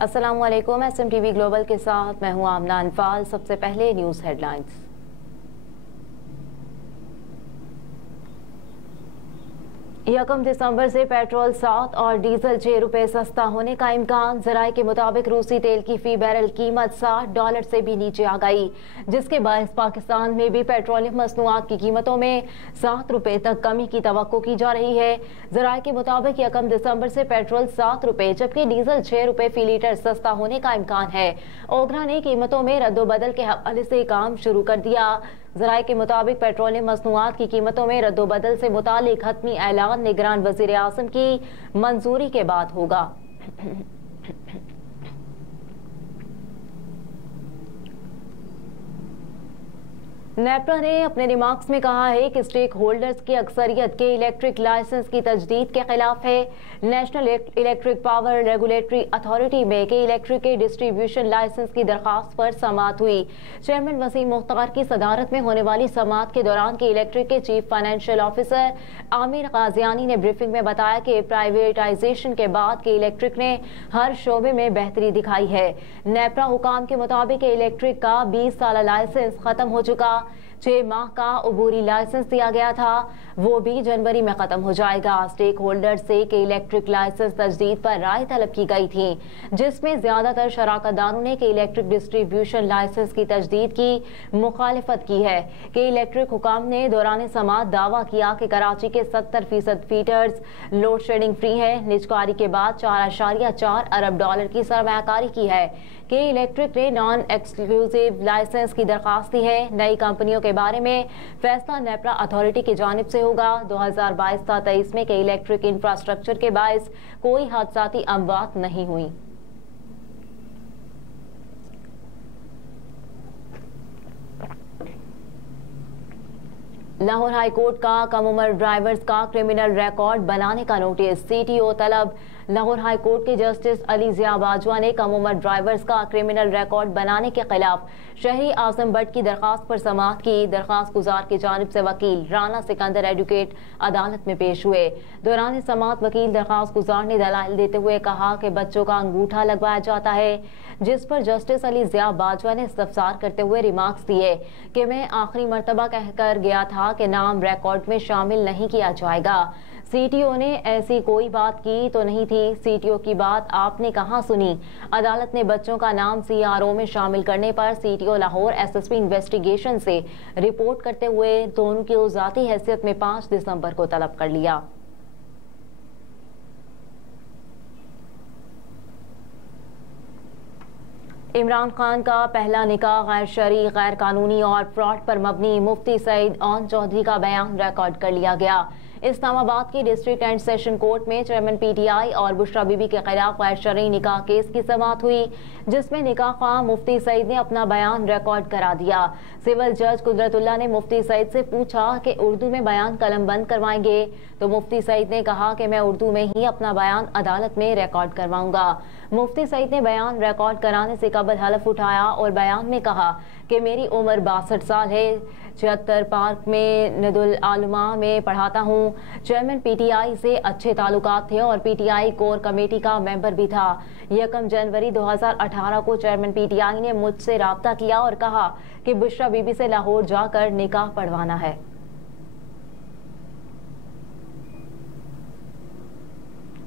अस्सलाम वालेकुम। SMTV global के साथ मैं हूं आमना अनफाल। सबसे पहले न्यूज़ हेडलाइंस। यकम दिसंबर से पेट्रोल 7 और डीजल 6 रुपए सस्ता होने का इम्कान। ज़राए के मुताबिक रूसी तेल की फी बैरल कीमत $60 से भी नीचे आ गई, जिसके बायस पाकिस्तान में भी पेट्रोलियम मसनूआत की कीमतों में 7 रुपए तक कमी की तवक्को की जा रही है। ज़राए के मुताबिक यकम दिसंबर से पेट्रोल 7 रुपए जबकि डीजल 6 रुपए फी लीटर सस्ता होने का इम्कान है। ओगरा ने कीमतों में रद्दोबदल के हवाले से काम शुरू कर दिया। ज़राए के मुताबिक पेट्रोलियम मसनूआत की कीमतों में रद्दोबदल से मुतालिक हतमी ऐलान निगरान वज़ीर आज़म की मंजूरी के बाद होगा। नेपरा ने अपने रिमार्क्स में कहा है कि स्टेक होल्डर्स की अक्सरियत के इलेक्ट्रिक लाइसेंस की तजदीद के खिलाफ है। National electric power regulatory authority में के इलेक्ट्रिक के डिस्ट्रीब्यूशन लाइसेंस की दरख्वास्त पर समाअत हुई। चेयरमैन वसीम मुख्तार की सदारत में होने वाली समाअत के दौरान के इलेक्ट्रिक के चीफ फाइनेंशियल ऑफिसर आमिर गाजियानी ने ब्रीफिंग में बताया कि प्राइवेटाइजेशन के बाद के इलेक्ट्रिक ने हर शोबे में बेहतरी दिखाई है। नेपरा हुकाम के मुताबिक इलेक्ट्रिक का 20 साल लाइसेंस खत्म हो चुका। 6 माह का अबूरी लाइसेंस दिया गया था, वो भी जनवरी में खत्म हो जाएगा। स्टेक होल्डर से के इलेक्ट्रिक लाइसेंस तजदीद पर राय तलब की गई थी, जिसमें ज्यादातर शराकतदारों ने के इलेक्ट्रिक डिस्ट्रीब्यूशन लाइसेंस की तजदीद की मुखालिफत की है। के इलेक्ट्रिक हुकाम ने दौरान समाअत दावा किया कि कराची के 70% फीडर्स लोड शेडिंग फ्री है। निजकारी के बाद $4.4 अरब की सरमायाकारी की है। के इलेक्ट्रिक ने नॉन एक्सक्लूसिव लाइसेंस की दरखास्त दी है। नई कंपनियों के बारे में फैसला नेपरा अथॉरिटी की जानिब से होगा। 2022-23 में के इलेक्ट्रिक इंफ्रास्ट्रक्चर के बायस कोई हादसाती अमवात नहीं हुई। लाहौर हाई कोर्ट का कम उम्र ड्राइवर्स का क्रिमिनल रिकॉर्ड बनाने का नोटिस। CTO तलब। लाहौर हाई कोर्ट के जस्टिस अली ज़िया बाजवा ने कम उम्र ड्राइवर्स का क्रिमिनल रिकॉर्ड बनाने के खिलाफ शहरी आजम भट्ट की दरखास्त पर समाअत की। दरखास्त गुजार की जानिब से वकील राना सिकंदर एडवोकेट अदालत में पेश हुए। दौरान समाअत वकील दरखास्त गुजार ने दलाइल देते हुए कहा कि बच्चों का अंगूठा लगवाया जाता है, जिस पर जस्टिस अली ज़िया बाजवा ने इस्तफसार करते हुए रिमार्क्स दिए कि मैं आखिरी मरतबा कहकर गया था कि नाम रिकॉर्ड में शामिल नहीं किया जाएगा। CTO ने ऐसी कोई बात की तो नहीं थी। CTO की बात आपने कहाँ सुनी? अदालत ने बच्चों का नाम CRO में शामिल करने पर CTO लाहौर SSP इन्वेस्टिगेशन से रिपोर्ट करते हुए दोनों की ज़ाती हैसियत में 5 दिसंबर को तलब कर लिया। इमरान खान का पहला निकाह गैर शरई, गैर कानूनी और फ्रॉड पर मबनी। मुफ्ती सईद ओन चौधरी का बयान रिकॉर्ड कर लिया गया। इस्लामाबाद की डिस्ट्रिक्ट एंड सेशन कोर्ट में चेयरमैन PTI और बुशरा बीबी के खिलाफ गैर शरई निकाह केस की समाअत हुई, जिसमें निकाह ख्वाह मुफ्ती सईद ने अपना बयान रिकॉर्ड करा दिया। सिविल जज कुदरतुल्लाह ने मुफ्ती सईद से पूछा कि उर्दू में बयान कलम बंद करवाएंगे, तो मुफ्ती सईद ने कहा कि मैं उर्दू में ही अपना बयान अदालत में रिकॉर्ड करवाऊंगा। मुफ्ती सईद ने बयान रिकॉर्ड कराने से कबल हलफ उठाया और बयान में कहा कि मेरी उम्र 62 साल है, 76 पार्क में नदुल आलमा में पढ़ाता हूँ। चेयरमैन PTI से अच्छे ताल्लुकात थे और PTI कोर कमेटी का मेंबर भी था। 1 जनवरी 2018 को चेयरमैन PTI ने मुझसे राब्ता किया और कहा कि बुशरा बीबी से लाहौर जाकर निकाह पढ़वाना है।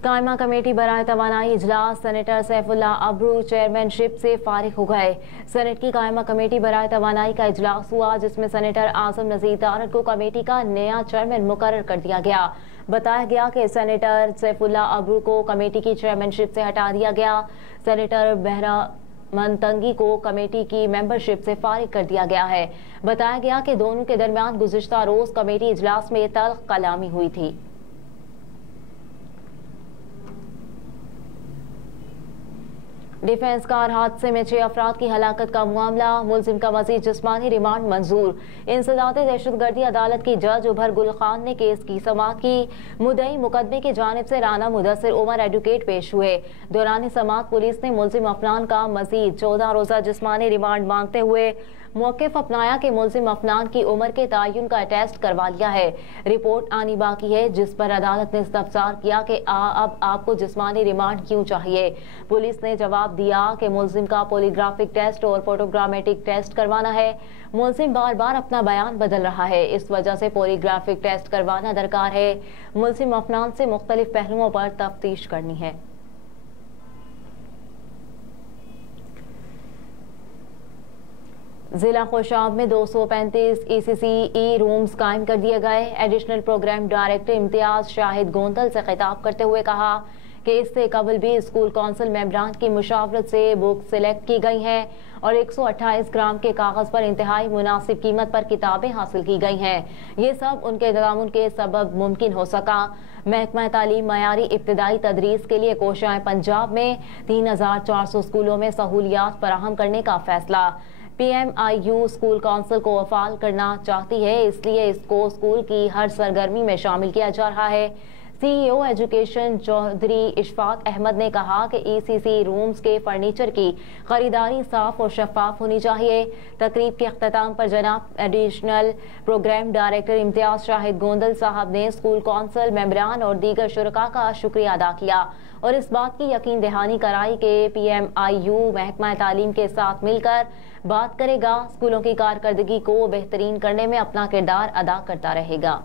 कायमा कमेटी बराए तवानाई इजलास। सेनेटर सैफुल्ला अब्रू चेयरमैनशिप से फारिग हो गए। सेनेट की कायमा कमेटी बराए तवानाई का इजलास हुआ, जिसमें सेनेटर आजम नज़ीर तारड़ को कमेटी का नया चेयरमैन मुकर्रर कर दिया गया। बताया गया कि सेनेटर सैफुल्ला अब्रू को कमेटी की चेयरमैनशिप से हटा दिया गया। सेनेटर बहरा मनतंगी को कमेटी की मेंबरशिप से फारिग कर दिया गया है। बताया गया कि दोनों के दरमियान गुज़िश्ता रोज कमेटी इजलास में तल्ख कलामी हुई थी। डिफेंस कार हादसे में 6 अफराद की हलाकत का मामला। मुलजिम का मज़ीद जिस्मानी रिमांड मंजूर। इंसदाद दहशतगर्दी अदालत की जज उभर गुल खान ने केस की समाअत की। मुद्दई मुकदमे की जानिब से राना मुदस्सिर उमर एडवोकेट पेश हुए। दौरान समाअत पुलिस ने मुलजिम अफनान का मज़ीद 14 रोज़ा जिस्मानी रिमांड मांगते हुए موقف اپنایا کہ ملزم افنان کی عمر کے تعین کا ٹیسٹ کروا لیا ہے، رپورٹ آنی باقی ہے، جس پر عدالت نے استفسار کیا کہ اب آپ کو جسمانی ریمانڈ کیوں چاہیے۔ پولیس نے جواب دیا کہ ملزم کا پولیگرافک ٹیسٹ اور فوٹوگرامیٹک ٹیسٹ کروانا ہے۔ ملزم بار بار اپنا بیان بدل رہا ہے، اس وجہ سے پولیگرافک ٹیسٹ کروانا درکار ہے۔ ملزم افنان سے مختلف پہلوؤں پر تفتیش کرنی ہے۔ ضلع خوشاب میں 235 ECCE رومز قائم کر دیے گئے۔ ایڈیشنل پروگرام ڈائریکٹر امتیاز شاہد گوندل سے خطاب کرتے ہوئے کہا کہ اس سے قبل بھی اسکول کونسل ممبران کی مشاورت سے بک سلیکٹ کی گئی ہیں اور 128 گرام کے کاغذ پر انتہائی مناسب قیمت پر کتابیں حاصل کی گئی ہیں۔ یہ سب ان کے تعاون کے سبب ممکن ہو سکا۔ محکمہ تعلیم معیاری ابتدائی تدریس کے لیے کوشاں پنجاب میں 3400 اسکولوں میں سہولیات فراہم کرنے کا فیصلہ۔ PMIU اسکول کونسل کو فعال کرنا چاہتی ہے، اس لیے اس کو اسکول کی ہر سرگرمی میں شامل کیا جا رہا ہے۔ CEO ایجوکیشن چودھری اشفاق احمد نے کہا کہ ECC رومز کے فرنیچر کی خریداری صاف اور شفاف ہونی چاہیے۔ تقریب کے اختتام پر جناب ایڈیشنل پروگرام ڈائریکٹر امتیاز شاہد گوندل صاحب نے اسکول کونسل ممبران اور دیگر شرکاء کا شکریہ ادا کیا اور اس بات کی یقین دہانی کرائی کہ PMIU محکمہ تعلیم کے ساتھ مل کر بات کرے گا، اسکولوں کی کارکردگی کو بہترین کرنے میں اپنا کردار ادا کرتا رہے گا۔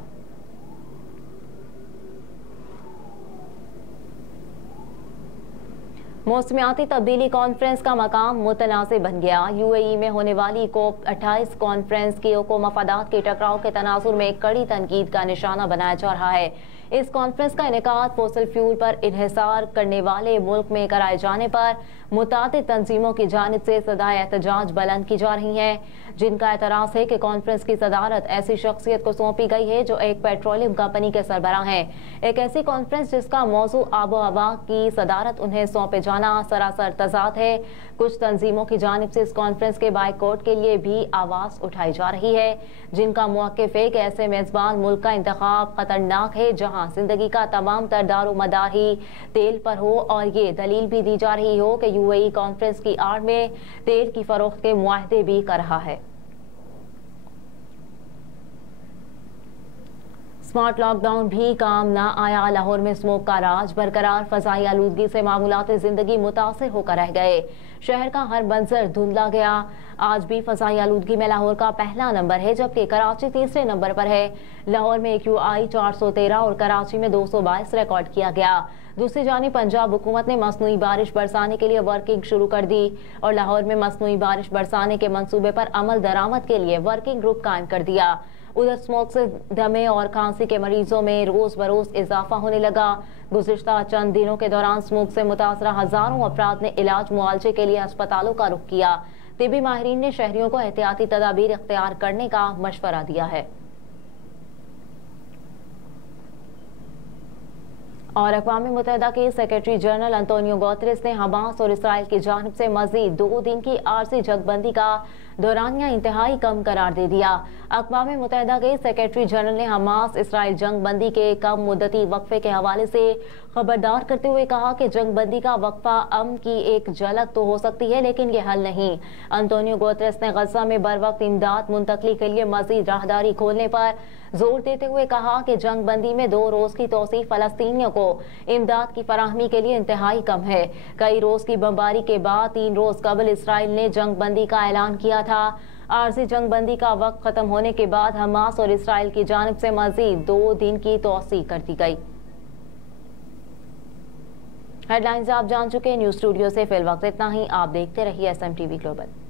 موسمیاتی تبدیلی کانفرنس کا مقام متنازع بن گیا۔ UAE میں ہونے والی COP28 کانفرنس کی قوم مفادات کے ٹکراؤ کے تناظر میں کڑی تنقید کا نشانہ بنایا جا رہا ہے۔ اس کانفرنس کا انعقاد فوسل فیول پر انحصار کرنے والے ملک میں کرائے جانے پر متعدد تنظیموں کی جانب سے صدائے احتجاج بلند کی جا رہی ہیں، جن کا اعتراض ہے کہ کانفرنس کی صدارت ایسی شخصیت کو سونپی گئی ہے جو ایک پیٹرولیم کمپنی کے سربراہ ہیں۔ ایک ایسی کانفرنس جس کا موضوع آب و ہوا کی صدارت انہیں سونپے جانا سراسر تضاد ہے۔ کچھ تنظیموں کی جانب سے اس کانفرنس کے بائیکاٹ کے لیے بھی آواز اٹھائی جا رہی ہے، جن کا موقف ہے کہ ایسے میزبان ملک کا انتخاب خطرناک ہے جہاں زندگی کا تمام تر دار و مدار ہی تیل پر ہو، اور یہ دلیل بھی دی جا رہی ہو کہ UAE کانفرنس کی آڑ میں تیل کی فروخت کے معاہدے بھی کر رہا ہے۔ سمارٹ لاک ڈاؤن بھی کام نہ آیا، لاہور میں اسموک کا راج برقرار، فضائی آلودگی سے معمولات زندگی متاثر ہو کر رہ گئے، شہر کا ہر منظر دھندلا گیا۔ آج بھی فضائی آلودگی میں لاہور کا پہلا نمبر ہے، جبکہ کراچی تیسرے نمبر پر ہے۔ لاہور میں AQI 413 اور کراچی میں 222 ریکارڈ کیا گیا۔ دوسری جانب پنجاب حکومت نے مصنوعی بارش برسانے کے لیے ورکنگ شروع کر دی اور لاہور میں مصنوعی بارش برسانے کے منصوبے پر عمل درآمد کے لیے ورکنگ گروپ قائم کر دیا۔ ادھر اسموک سے دمے اور کھانسی کے مریضوں میں روز بروز اضافہ ہونے لگا۔ گزشتہ چند دنوں کے دوران اسموک سے متاثرہ ہزاروں افراد نے علاج معالجے کے لیے اسپتالوں کا رخ کیا۔ طبی ماہرین نے شہریوں کو احتیاطی تدابیر اختیار کرنے کا مشورہ دیا ہے۔ اور اقوام متحدہ کے سیکرٹری جنرل انطونیو گوتریس نے حماس اور اسرائیل کی جانب سے مزید 2 دن کی عارضی جنگ بندی کا دورانیہ انتہائی کم قرار دے دیا۔ اقوام متحدہ کے سیکرٹری جنرل نے حماس اسرائیل جنگ بندی کے کم مدتی وقفے کے حوالے سے خبردار کرتے ہوئے کہا کہ جنگ بندی کا وقفہ امن کی ایک جھلک تو ہو سکتی ہے، لیکن یہ حل نہیں۔ انطونیو گوتریس نے غزہ میں بروقت امداد منتقلی کے لیے مزید راہداری کھولنے پر زور دیتے ہوئے کہا کہ جنگ بندی میں 2 روز کی توسیع فلسطینیوں کو امداد کی فراہمی کے لیے انتہائی کم ہے۔ کئی روز کی بمباری کے بعد 3 روز قبل اسرائیل نے جنگ بندی کا اعلان کیا تھا۔ عارضی جنگ بندی کا وقت ختم ہونے کے بعد حماس اور اسرائیل کی جانب سے مزید 2 دن کی توسیع کر دی گئی۔ ہیڈ لائنز آپ جان چکے، نیوز اسٹوڈیو سے فی الوقت اتنا ہی۔ آپ دیکھتے رہیے SMTV گلوبل۔